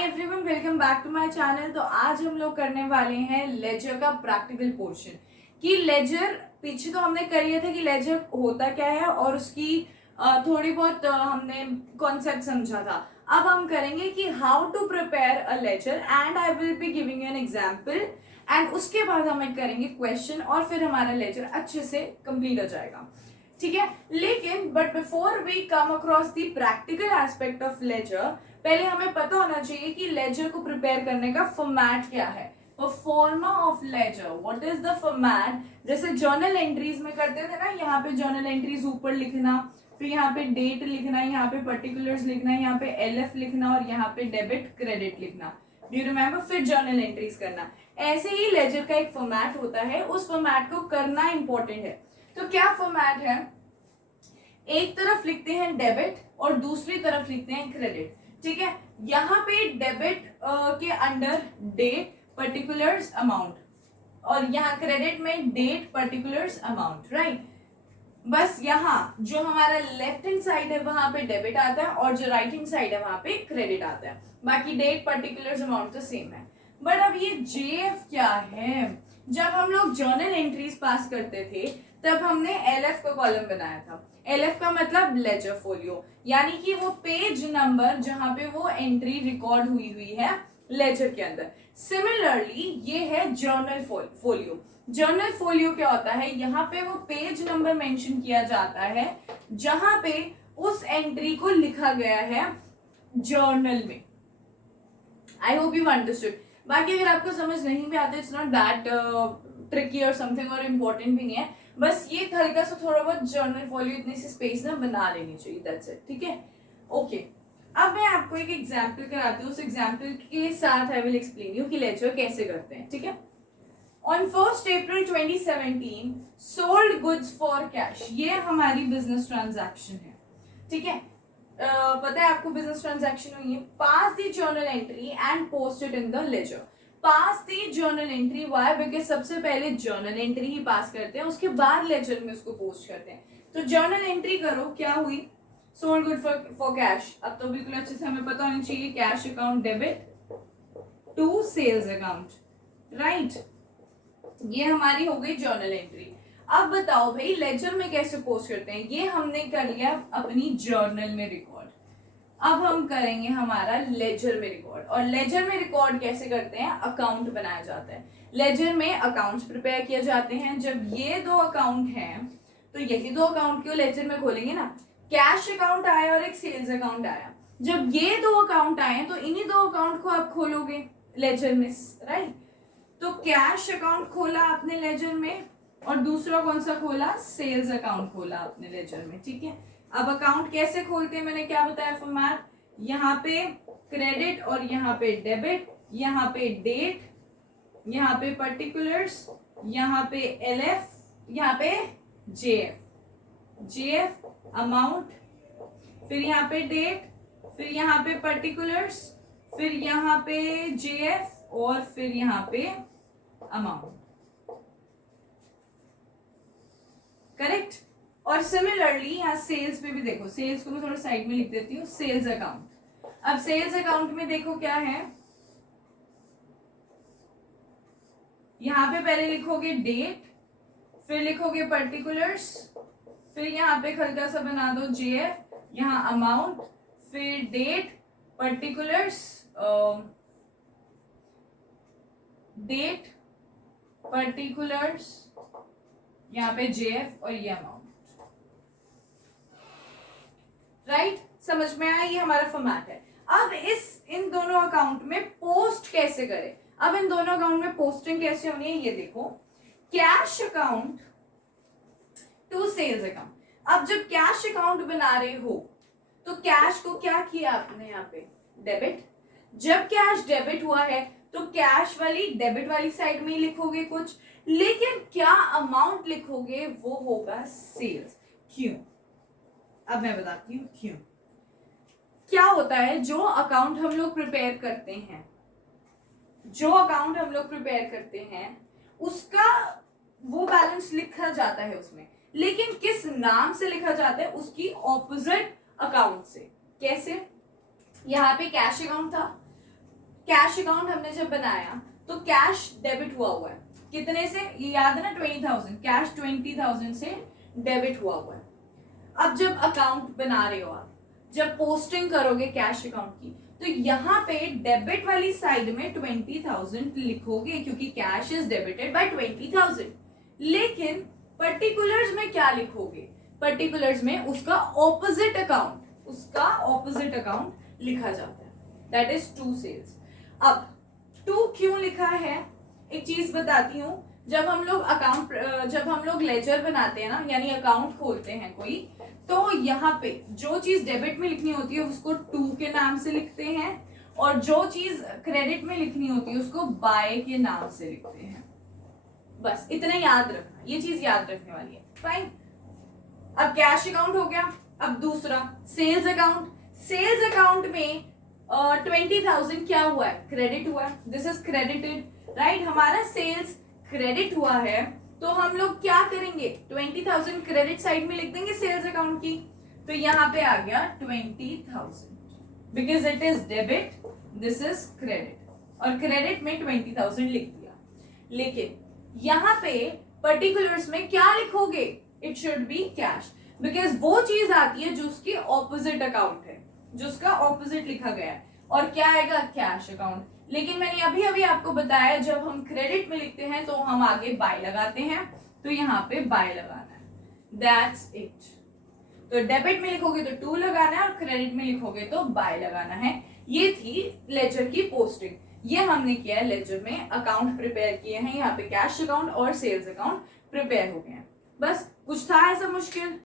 Hi everyone, welcome back to my channel. तो आज हम लोग करने वाले हैं लेजर का प्रैक्टिकल पोर्शन। कि लेजर पीछे तो हमने कर लिया था कि लेजर होता क्या है और उसकी थोड़ी बहुत हमने कॉन्सेप्ट समझा था। अब हम करेंगे कि how to prepare a ledger and I will be giving an example and उसके बाद हम करेंगे क्वेश्चन और फिर हमारा लेजर अच्छे से कंप्लीट हो जाएगा। ठीक है, लेकिन but before we come across the practical aspect of ledger, पहले हमें पता होना चाहिए कि लेजर को प्रिपेयर करने का फॉर्मेट क्या है। Format of ledger, what is the format. जैसे जर्नल एंट्रीज में करते थे ना, यहाँ पे जर्नल एंट्रीज ऊपर लिखना, फिर यहाँ पे डेट लिखना, यहाँ पे पर्टिकुलर्स लिखना, यहाँ पे एलएफ लिखना और यहाँ पे डेबिट क्रेडिट लिखना। Do you remember? फिर जर्नल एंट्रीज करना। ऐसे ही लेजर का एक फॉर्मेट होता है, उस फॉर्मेट को करना इंपॉर्टेंट है। तो क्या फॉर्मेट है? एक तरफ लिखते हैं डेबिट और दूसरी तरफ लिखते हैं क्रेडिट। ठीक है, यहाँ पे डेबिट के अंडर डेट पर्टिकुलर्स अमाउंट और यहाँ क्रेडिट में डेट पर्टिकुलर्स अमाउंट, राइट। बस यहाँ जो हमारा लेफ्ट हैंड साइड है वहां पे डेबिट आता है और जो राइट हैंड साइड है वहां पे क्रेडिट आता है। बाकी डेट पर्टिकुलर्स अमाउंट तो सेम है। बट अब ये जेएफ क्या है? जब हम लोग जर्नल एंट्रीज पास करते थे तब हमने एलएफ का कॉलम बनाया था। एलएफ का मतलब लेजर फोलियो, यानी कि वो पेज नंबर जहां पे वो एंट्री रिकॉर्ड हुई है लेजर के अंदर। सिमिलरली ये है जर्नल फोलियो। जर्नल फोलियो क्या होता है? यहाँ पे वो पेज नंबर मेंशन किया जाता है जहां पे उस एंट्री को लिखा गया है जर्नल में। I hope you understood. बाकी अगर आपको समझ नहीं भी आता, इट्स नॉट दैट ट्रिकी और समथिंग और इम्पोर्टेंट भी नहीं है। बस ये हल्का सा थोड़ा बहुत जर्नल फॉलियो इतनी सी स्पेस ना बना लेनी चाहिए, दैट्स इट। ठीक है, ओके। अब मैं आपको एक एग्जाम्पल कराती हूँ। उस एग्जाम्पल के साथ आई विल एक्सप्लेन यू कि लेजर कैसे करते हैं। ठीक है, on 1 April 2017 sold goods for cash. ये हमारी बिजनेस ट्रांजैक्शन है। ठीक है, पता है आपको बिजनेस ट्रांजैक्शन हुई है। Pass the journal entry and post it in the ledger. Pass the journal entry, why? Because सबसे पहले जर्नल एंट्री ही पास करते हैं, उसके बाद लेजर में उसको पोस्ट करते हैं। तो जर्नल एंट्री करो, क्या हुई? Sold good for cash. अब तो बिल्कुल अच्छे से हमें पता होना चाहिए, cash account debit to sales account, right. ये हमारी हो गई जर्नल एंट्री। अब बताओ भाई लेजर में कैसे पोस्ट करते हैं? ये हमने कर लिया अपनी जर्नल में रिकॉर्ड। अब हम करेंगे हमारा लेजर में रिकॉर्ड। और लेजर में रिकॉर्ड कैसे करते हैं? अकाउंट बनाया जाता है। लेजर में अकाउंट्स प्रिपेयर किए जाते हैं। जब ये दो अकाउंट हैं तो यही दो अकाउंट को लेजर में खोलेंगे ना। कैश अकाउंट आया और एक सेल्स अकाउंट आया। जब ये दो अकाउंट आए तो इन्हीं दो अकाउंट को आप खोलोगे लेजर में, राइट। तो कैश अकाउंट खोला आपने लेजर में और दूसरा कौन सा खोला? सेल्स अकाउंट खोला आपने लेजर में। ठीक है, अब अकाउंट कैसे खोलते हैं? मैंने क्या बताया फॉर्मेट? यहाँ पे क्रेडिट और यहाँ पे डेबिट, यहाँ पे डेट, यहाँ पे पर्टिकुलर्स, यहाँ पे एलएफ, यहाँ पे जेएफ। जेएफ अमाउंट, फिर यहाँ पे डेट, फिर यहाँ पे पर्टिकुलर्स, फिर यहाँ पे जेएफ और फिर यहाँ पे अमाउंट। करेक्ट। और सिमिलरली यहाँ सेल्स पे भी देखो। सेल्स को मैं थोड़ा साइड में लिख देती हूँ, सेल्स अकाउंट। अब सेल्स अकाउंट में देखो क्या है, यहाँ पे पहले लिखोगे डेट, फिर लिखोगे पर्टिकुलर्स, फिर यहाँ पे हल्का सा बना दो जेएफ, यहाँ अमाउंट, फिर डेट पर्टिकुलर्स, डेट पर्टिकुलर्स, यहाँ पे जेएफ और ये अमाउंट, राइट। समझ में आया? ये हमारा फॉर्मेट है। अब इन दोनों अकाउंट में पोस्ट कैसे करें? अब इन दोनों अकाउंट में पोस्टिंग कैसे होनी है ये देखो। Cash account to sales account. अब जब कैश अकाउंट बना रहे हो तो कैश को क्या किया आपने? यहाँ पे डेबिट। जब कैश डेबिट हुआ है तो कैश वाली डेबिट वाली साइड में ही लिखोगे कुछ, लेकिन क्या अमाउंट लिखोगे वो होगा सेल्स। क्यों? अब मैं बताती हूँ क्यों। क्या होता है, जो अकाउंट हम लोग प्रिपेयर करते हैं, उसका वो बैलेंस लिखा जाता है उसमें, लेकिन किस नाम से लिखा जाता है? उसकी ऑपोजिट अकाउंट से। कैसे? यहाँ पे कैश अकाउंट था, कैश अकाउंट हमने जब बनाया तो कैश डेबिट हुआ है, कितने से, ये याद है ना 20,000, कैश 20,000 से डेबिट हुआ है। अब जब अकाउंट बना रहे हो आप, जब पोस्टिंग करोगे कैश अकाउंट की, तो यहाँ पे डेबिट वाली साइड में 20,000 लिखोगे क्योंकि कैश इज डेबिटेड बाय 20,000। लेकिन पर्टिकुलर्स में क्या लिखोगे, पर्टिकुलर्स में उसका ऑपोजिट अकाउंट लिखा जाता है, दैट इज टू सेल्स। अब टू क्यों लिखा है, एक चीज बताती हूँ, जब हम लोग लेजर बनाते हैं ना, यानी अकाउंट खोलते हैं कोई, तो यहाँ पे जो चीज डेबिट में लिखनी होती है उसको टू के नाम से लिखते हैं, और जो चीज क्रेडिट में लिखनी होती है उसको बाय के नाम से लिखते हैं। बस इतना याद रखना, ये चीज याद रखने वाली है। फाइन, अब कैश अकाउंट हो गया। अब दूसरा सेल्स अकाउंट। सेल्स अकाउंट में 20,000 क्या हुआ है, क्रेडिट हुआ है, दिस इज क्रेडिटेड, राइट। हमारा सेल्स क्रेडिट हुआ है, तो हम लोग क्या करेंगे, 20,000 क्रेडिट साइड में लिख देंगे सेल्स अकाउंट की, तो यहाँ पे आ गया 20,000 because it is debit, this is credit, और क्रेडिट में 20,000 लिख दिया। लेकिन यहाँ पे पर्टिकुलर्स में क्या लिखोगे, it should be cash, because वो चीज आती है जो उसकी ऑपोजिट अकाउंट है, जो उसका ऑपोजिट लिखा गया है, और क्या आएगा, कैश अकाउंट। लेकिन मैंने अभी आपको बताया जब हम क्रेडिट में लिखते हैं तो हम आगे बाय लगाते हैं, तो यहाँ पे बाय लगाना है, दैट्स इट। तो डेबिट में लिखोगे तो टू लगाना है, और क्रेडिट में लिखोगे तो बाय लगाना है। ये थी लेजर की पोस्टिंग, ये हमने किया है लेजर में, अकाउंट प्रिपेयर किए हैं, यहाँ पे कैश अकाउंट और सेल्स अकाउंट प्रिपेयर हो गए हैं। बस कुछ था ऐसा मुश्किल?